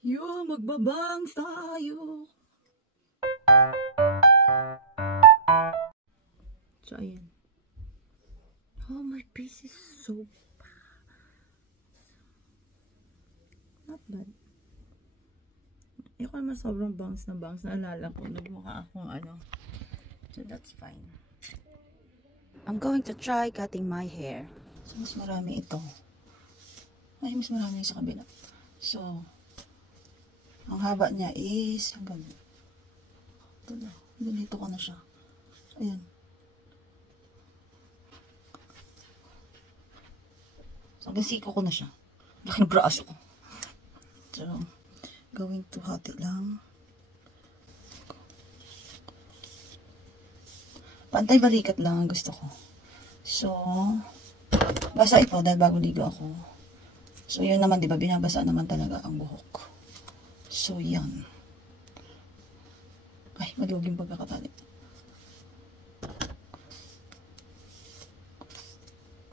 Yo, magbabangs tayo. So, ayan. Oh, my piece is so not bad. Ayoko naman sobrang bangs na bangs. Naalala ko, nagmukha akong ano. So, that's fine. I'm going to try cutting my hair. So, mas marami ito. Ay, mas marami sa kabila. So, ang haba niya is hanggang dito ko na siya. So, ayan. So, hanggang siko ko na siya. Laki ng braso ko. So, going to hati lang. Pantay balikat lang ang gusto ko. So, basa ito dahil bago ligo ako. So, yun naman, diba, binabasa naman talaga ang buhok. So, yan. Ay, maluging pagkakatali.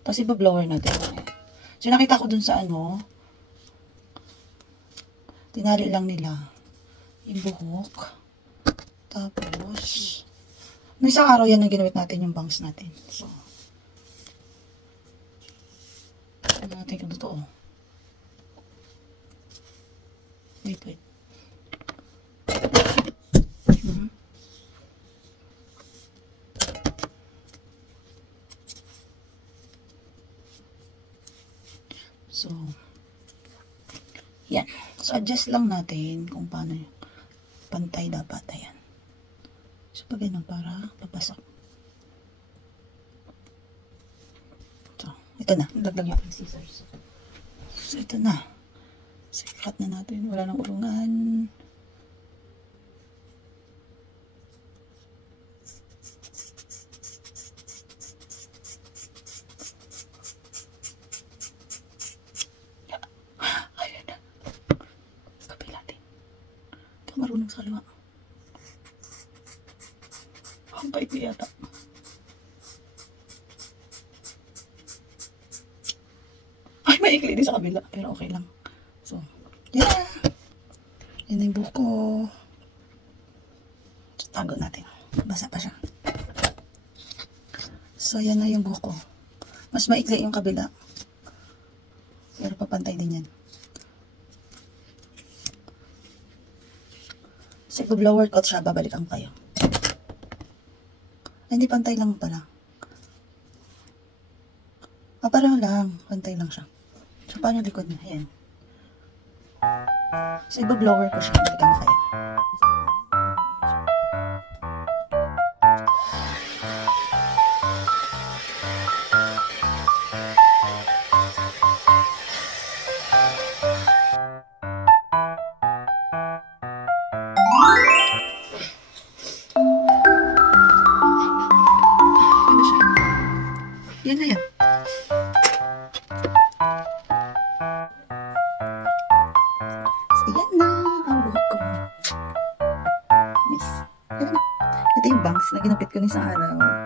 Tapos, iba-blower natin. So, nakita ko dun sa ano, tinali lang nila yung buhok. Tapos, nung isang araw yan ang ginawit natin yung bangs natin. So, ano natin kung totoo. Wait. So, yan. So, adjust lang natin kung paano pantay dapat. Ayan. So, pag ganun, para papasok. So, ito na. Laglag yung scissors. So, ito na. So, cut na natin. Wala nang urungan. Marunong sa kaliwa. Ang pait niya yata. Ay, maikli din sa kabila. Pero okay lang. So, yeah. Yan na yung buhok ko. So, tago natin. Basa pa siya. So, yan na yung buhok ko. Mas maikli yung kabila. Pero papantay din yan. So, i-blower ko siya, babalikan ko kayo. Ay, hindi, pantay lang pala. Parang lang, pantay lang siya. So, paano likod niya? Ayan. So, i-blower ko siya, babalikan ko kayo. Yan na yan. So, yan na ang buhok ko. Yes. Ito yung bangs na ginapit ko ng isang araw.